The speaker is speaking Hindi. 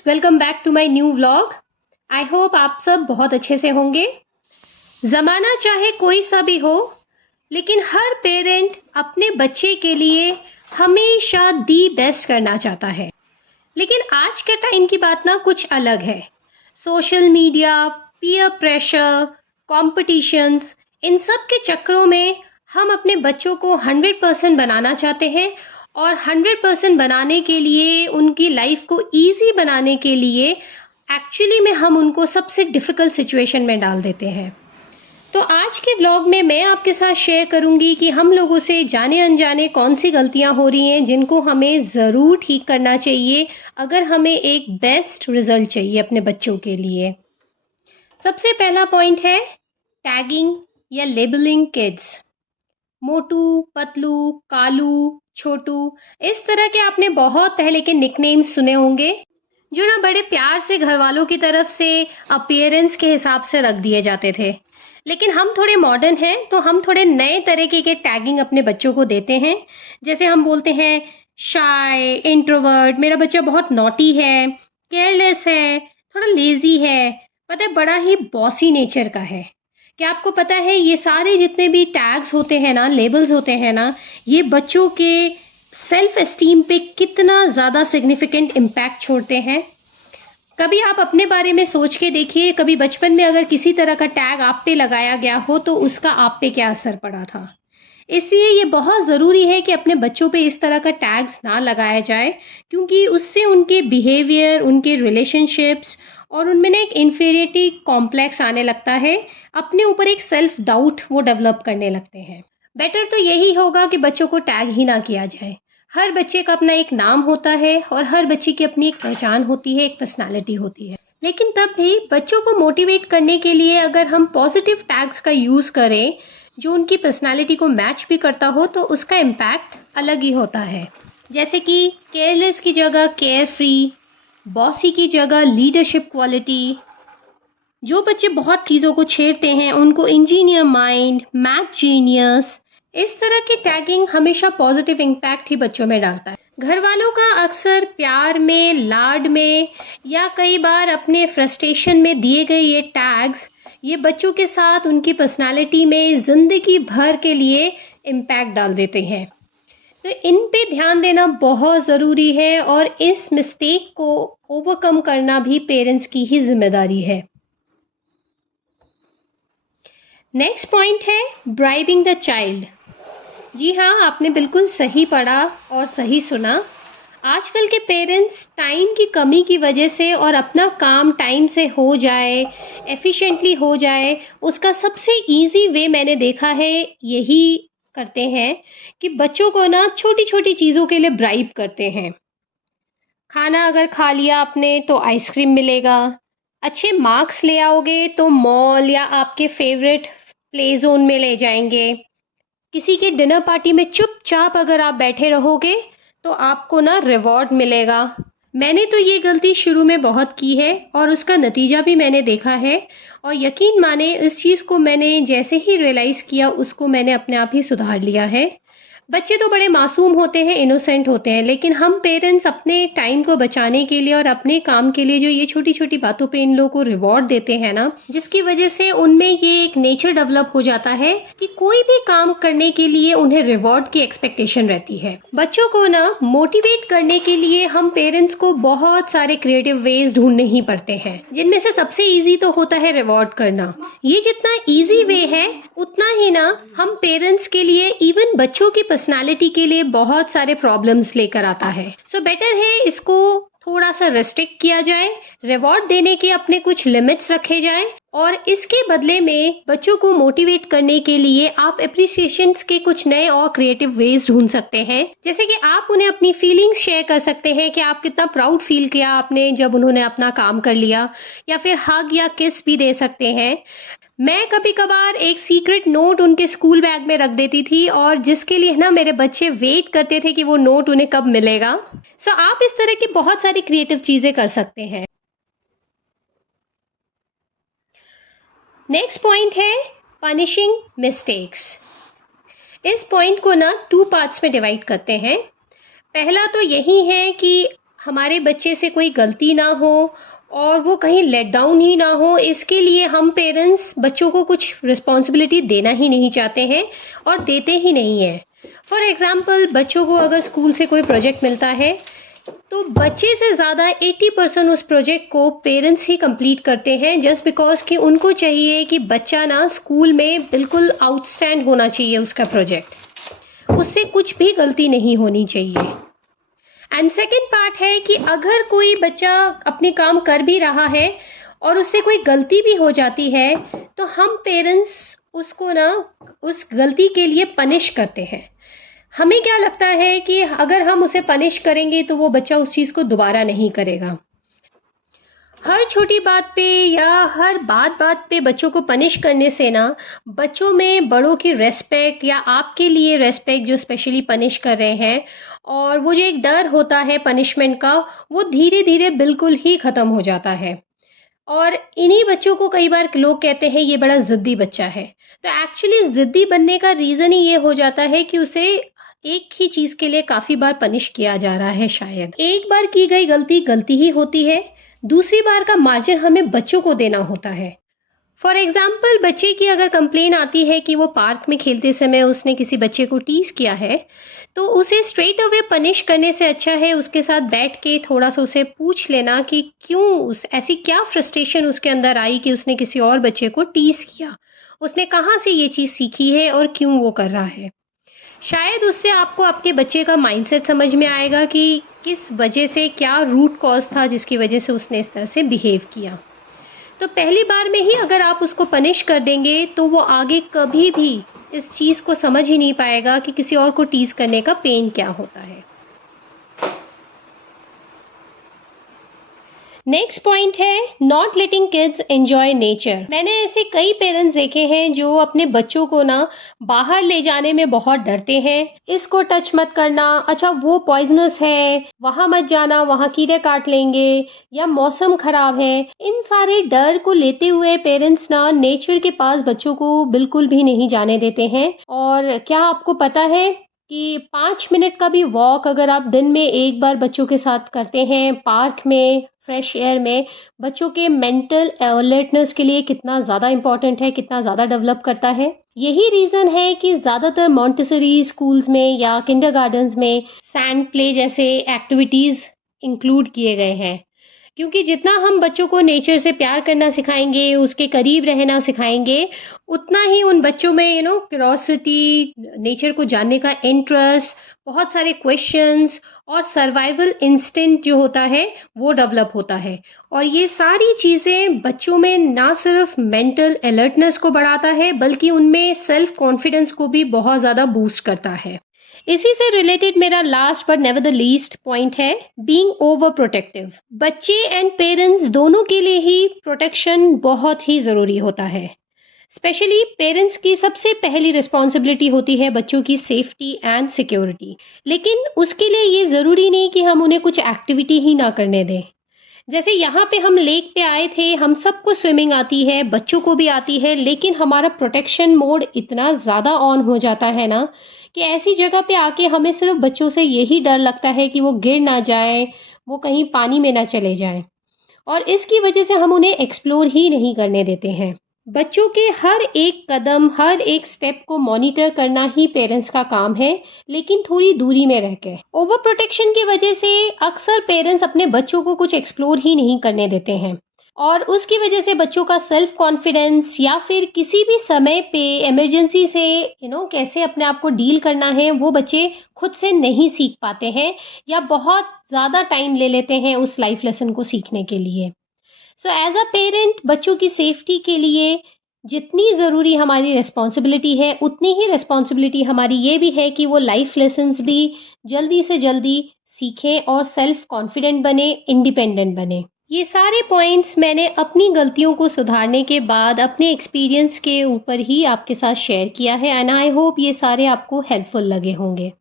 Friends, welcome back to my new vlog. I hope आप सब बहुत अच्छे से होंगे। ज़माना चाहे कोई सा भी हो, लेकिन हर पेरेंट अपने बच्चे के लिए हमेशा दी बेस्ट करना चाहता है। लेकिन आज के टाइम की बात ना कुछ अलग है। Social media, peer pressure, competitions, इन सब के चक्करों में हम अपने बच्चों को 100% बनाना चाहते हैं और 100% बनाने के लिए, उनकी लाइफ को ईजी बनाने के लिए एक्चुअली में हम उनको सबसे डिफ़िकल्ट सिचुएशन में डाल देते हैं। तो आज के व्लॉग में मैं आपके साथ शेयर करूंगी कि हम लोगों से जाने अनजाने कौन सी गलतियां हो रही हैं जिनको हमें ज़रूर ठीक करना चाहिए अगर हमें एक बेस्ट रिजल्ट चाहिए अपने बच्चों के लिए। सबसे पहला पॉइंट है टैगिंग या लेबलिंग किड्स। मोटू, पतलू, कालू, छोटू, इस तरह के आपने बहुत पहले के निकनेम्स सुने होंगे जो ना बड़े प्यार से घर वालों की तरफ से अपीयरेंस के हिसाब से रख दिए जाते थे। लेकिन हम थोड़े मॉडर्न हैं तो हम थोड़े नए तरीके के टैगिंग अपने बच्चों को देते हैं। जैसे हम बोलते हैं शाय, इंट्रोवर्ट, मेरा बच्चा बहुत नॉटी है, केयरलेस है, थोड़ा लेजी है, पता है बड़ा ही बॉसी नेचर का है। क्या आपको पता है ये सारे जितने भी टैग्स होते हैं ना, लेबल्स होते हैं ना, ये बच्चों के सेल्फ एस्टीम पे कितना ज़्यादा सिग्निफिकेंट इम्पैक्ट छोड़ते हैं। कभी आप अपने बारे में सोच के देखिए, कभी बचपन में अगर किसी तरह का टैग आप पे लगाया गया हो तो उसका आप पे क्या असर पड़ा था। इसलिए ये बहुत ज़रूरी है कि अपने बच्चों पे इस तरह का टैग्स ना लगाया जाए, क्योंकि उससे उनके बिहेवियर, उनके रिलेशनशिप्स और उनमें ना एक इन्फीरियरिटी कॉम्प्लेक्स आने लगता है। अपने ऊपर एक सेल्फ डाउट वो डेवलप करने लगते हैं। बेटर तो यही होगा कि बच्चों को टैग ही ना किया जाए। हर बच्चे का अपना एक नाम होता है और हर बच्चे की अपनी एक पहचान होती है, एक पर्सनालिटी होती है। लेकिन तब भी बच्चों को मोटिवेट करने के लिए अगर हम पॉजिटिव टैग्स का यूज़ करें जो उनकी पर्सनालिटी को मैच भी करता हो तो उसका इम्पैक्ट अलग ही होता है। जैसे कि केयरलेस की जगह केयर फ्री, बॉसी की जगह लीडरशिप क्वालिटी। जो बच्चे बहुत चीज़ों को छेड़ते हैं उनको इंजीनियर माइंड, मैथ जीनियस, इस तरह की टैगिंग हमेशा पॉजिटिव इम्पैक्ट ही बच्चों में डालता है। घर वालों का अक्सर प्यार में, लाड में या कई बार अपने फ्रस्ट्रेशन में दिए गए ये टैग्स ये बच्चों के साथ उनकी पर्सनालिटी में ज़िंदगी भर के लिए इम्पैक्ट डाल देते हैं। तो इन पे ध्यान देना बहुत ज़रूरी है और इस मिस्टेक को ओवरकम करना भी पेरेंट्स की ही जिम्मेदारी है। नेक्स्ट पॉइंट है ब्राइबिंग द चाइल्ड। जी हाँ, आपने बिल्कुल सही पढ़ा और सही सुना। आजकल के पेरेंट्स टाइम की कमी की वजह से और अपना काम टाइम से हो जाए, एफिशिएंटली हो जाए, उसका सबसे इजी वे मैंने देखा है यही करते हैं कि बच्चों को ना छोटी छोटी चीज़ों के लिए ब्राइब करते हैं। खाना अगर खा लिया आपने तो आइसक्रीम मिलेगा, अच्छे मार्क्स ले आओगे तो मॉल या आपके फेवरेट प्ले जोन में ले जाएंगे, किसी के डिनर पार्टी में चुपचाप अगर आप बैठे रहोगे तो आपको ना रिवॉर्ड मिलेगा। मैंने तो ये गलती शुरू में बहुत की है और उसका नतीजा भी मैंने देखा है और यकीन माने इस चीज़ को मैंने जैसे ही रियलाइज़ किया उसको मैंने अपने आप ही सुधार लिया है। बच्चे तो बड़े मासूम होते हैं, इनोसेंट होते हैं, लेकिन हम पेरेंट्स अपने टाइम को बचाने के लिए और अपने काम के लिए जो ये छोटी छोटी बातों पे इन लोगों को रिवॉर्ड देते हैं ना, जिसकी वजह से उनमें ये एक नेचर डेवलप हो जाता है कि कोई भी काम करने के लिए उन्हें रिवॉर्ड की एक्सपेक्टेशन रहती है। बच्चों को ना मोटिवेट करने के लिए हम पेरेंट्स को बहुत सारे क्रिएटिव वेज ढूंढने ही पड़ते हैं, जिनमें से सबसे ईजी तो होता है रिवॉर्ड करना। ये जितना ईजी वे है उतना ही ना हम पेरेंट्स के लिए, इवन बच्चों की पर्सनालिटी के लिए बहुत सारे प्रॉब्लम्स लेकर आता है। सो बेटर है इसको थोड़ा सा रेस्ट्रिक्ट किया जाए, रिवॉर्ड देने के अपने कुछ लिमिट्स रखे जाएं और इसके बदले में बच्चों को मोटिवेट करने के लिए आप एप्रिसिएशंस के कुछ नए और क्रिएटिव वेज ढूंढ सकते हैं। जैसे कि आप उन्हें अपनी फीलिंग्स शेयर कर सकते हैं कि आप कितना प्राउड फील किया आपने जब उन्होंने अपना काम कर लिया, या फिर हग या किस भी दे सकते हैं। मैं कभी कभार एक सीक्रेट नोट उनके स्कूल बैग में रख देती थी और जिसके लिए ना मेरे बच्चे वेट करते थे कि वो नोट उन्हें कब मिलेगा। सो आप इस तरह की बहुत सारी क्रिएटिव चीज़ें कर सकते हैं। नेक्स्ट पॉइंट है पनिशिंग मिस्टेक्स। इस पॉइंट को ना 2 पार्ट्स में डिवाइड करते हैं। पहला तो यही है कि हमारे बच्चे से कोई गलती ना हो और वो कहीं लेट डाउन ही ना हो, इसके लिए हम पेरेंट्स बच्चों को कुछ रिस्पॉन्सिबिलिटी देना ही नहीं चाहते हैं और देते ही नहीं हैं। फॉर एग्जाम्पल, बच्चों को अगर स्कूल से कोई प्रोजेक्ट मिलता है तो बच्चे से ज़्यादा 80% उस प्रोजेक्ट को पेरेंट्स ही कंप्लीट करते हैं, जस्ट बिकॉज कि उनको चाहिए कि बच्चा ना स्कूल में बिल्कुल आउटस्टैंड होना चाहिए, उसका प्रोजेक्ट, उससे कुछ भी गलती नहीं होनी चाहिए। एंड सेकेंड पार्ट है कि अगर कोई बच्चा अपने काम कर भी रहा है और उससे कोई गलती भी हो जाती है तो हम पेरेंट्स उसको ना उस गलती के लिए पनिश करते हैं। हमें क्या लगता है कि अगर हम उसे पनिश करेंगे तो वो बच्चा उस चीज़ को दोबारा नहीं करेगा। हर छोटी बात पे या हर बात पे बच्चों को पनिश करने से ना बच्चों में बड़ों की रेस्पेक्ट या आपके लिए रेस्पेक्ट, जो स्पेशली पनिश कर रहे हैं, और वो जो एक डर होता है पनिशमेंट का, वो धीरे धीरे बिल्कुल ही ख़त्म हो जाता है। और इन्हीं बच्चों को कई बार लोग कहते हैं ये बड़ा ज़िद्दी बच्चा है। तो एक्चुअली ज़िद्दी बनने का रीज़न ही ये हो जाता है कि उसे एक ही चीज़ के लिए काफ़ी बार पनिश किया जा रहा है। शायद एक बार की गई गलती गलती ही होती है, दूसरी बार का मार्जिन हमें बच्चों को देना होता है। फॉर एग्जाम्पल, बच्चे की अगर कंप्लेन आती है कि वो पार्क में खेलते समय उसने किसी बच्चे को टीज किया है, तो उसे स्ट्रेट अवे पनिश करने से अच्छा है उसके साथ बैठ के थोड़ा सा उसे पूछ लेना कि क्यों ऐसी क्या फ्रस्ट्रेशन उसके अंदर आई कि उसने किसी और बच्चे को टीज किया, उसने कहाँ से ये चीज़ सीखी है और क्यों वो कर रहा है। शायद उससे आपको आपके बच्चे का माइंडसेट समझ में आएगा कि किस वजह से, क्या रूट कॉज था जिसकी वजह से उसने इस तरह से बिहेव किया। तो पहली बार में ही अगर आप उसको पनिश कर देंगे तो वो आगे कभी भी इस चीज़ को समझ ही नहीं पाएगा कि किसी और को टीज करने का पेन क्या होता है। नेक्स्ट पॉइंट है not letting kids enjoy nature. मैंने ऐसे कई पेरेंट्स देखे हैं जो अपने बच्चों को ना बाहर ले जाने में बहुत डरते हैं। इसको टच मत करना, अच्छा वो पॉइजनस है, वहां मत जाना, वहां कीड़े काट लेंगे, या मौसम खराब है। इन सारे डर को लेते हुए पेरेंट्स ना नेचर के पास बच्चों को बिल्कुल भी नहीं जाने देते हैं। और क्या आपको पता है कि 5 मिनट का भी वॉक अगर आप दिन में एक बार बच्चों के साथ करते हैं पार्क में, फ्रेश एयर में, बच्चों के मेंटल अलर्टनेस के लिए कितना ज़्यादा इम्पॉर्टेंट है, कितना ज़्यादा डेवलप करता है। यही रीज़न है कि ज़्यादातर मॉन्टेसरी स्कूल्स में या किंडरगार्टन्स में सैंड प्ले जैसे एक्टिविटीज़ इंक्लूड किए गए हैं, क्योंकि जितना हम बच्चों को नेचर से प्यार करना सिखाएंगे, उसके करीब रहना सिखाएंगे, उतना ही उन बच्चों में क्यूरोसिटी, नेचर को जानने का इंटरेस्ट, बहुत सारे क्वेश्चंस और सर्वाइवल इंस्टिंक्ट जो होता है वो डेवलप होता है। और ये सारी चीज़ें बच्चों में ना सिर्फ मेंटल अलर्टनेस को बढ़ाता है बल्कि उनमें सेल्फ कॉन्फिडेंस को भी बहुत ज़्यादा बूस्ट करता है। इसी से रिलेटेड मेरा last but never the least point है बीइंग ओवर प्रोटेक्टिव। बच्चे एंड पेरेंट्स दोनों के लिए ही प्रोटेक्शन बहुत ही ज़रूरी होता है। स्पेशली पेरेंट्स की सबसे पहली रिस्पॉन्सिबिलिटी होती है बच्चों की सेफ्टी एंड सिक्योरिटी। लेकिन उसके लिए ये ज़रूरी नहीं कि हम उन्हें कुछ एक्टिविटी ही ना करने दें। जैसे यहाँ पे हम लेक पे आए थे, हम सबको स्विमिंग आती है, बच्चों को भी आती है, लेकिन हमारा प्रोटेक्शन मोड इतना ज़्यादा ऑन हो जाता है ना कि ऐसी जगह पे आके हमें सिर्फ बच्चों से यही डर लगता है कि वो गिर ना जाए, वो कहीं पानी में ना चले जाएं, और इसकी वजह से हम उन्हें एक्सप्लोर ही नहीं करने देते हैं। बच्चों के हर एक कदम, हर एक स्टेप को मॉनिटर करना ही पेरेंट्स का काम है, लेकिन थोड़ी दूरी में रह के। ओवर प्रोटेक्शन की वजह से अक्सर पेरेंट्स अपने बच्चों को कुछ एक्सप्लोर ही नहीं करने देते हैं, और उसकी वजह से बच्चों का सेल्फ कॉन्फिडेंस या फिर किसी भी समय पे इमरजेंसी से कैसे अपने आप को डील करना है वो बच्चे खुद से नहीं सीख पाते हैं, या बहुत ज़्यादा टाइम ले लेते हैं उस लाइफ लेसन को सीखने के लिए। सो एज अ पेरेंट बच्चों की सेफ्टी के लिए जितनी ज़रूरी हमारी रिस्पॉन्सिबिलिटी है, उतनी ही रिस्पॉन्सिबिलिटी हमारी ये भी है कि वो लाइफ लेसन्स भी जल्दी से जल्दी सीखें और सेल्फ कॉन्फिडेंट बने, इंडिपेंडेंट बने। ये सारे पॉइंट्स मैंने अपनी गलतियों को सुधारने के बाद अपने एक्सपीरियंस के ऊपर ही आपके साथ शेयर किया है, एंड आई होप ये सारे आपको हेल्पफुल लगे होंगे।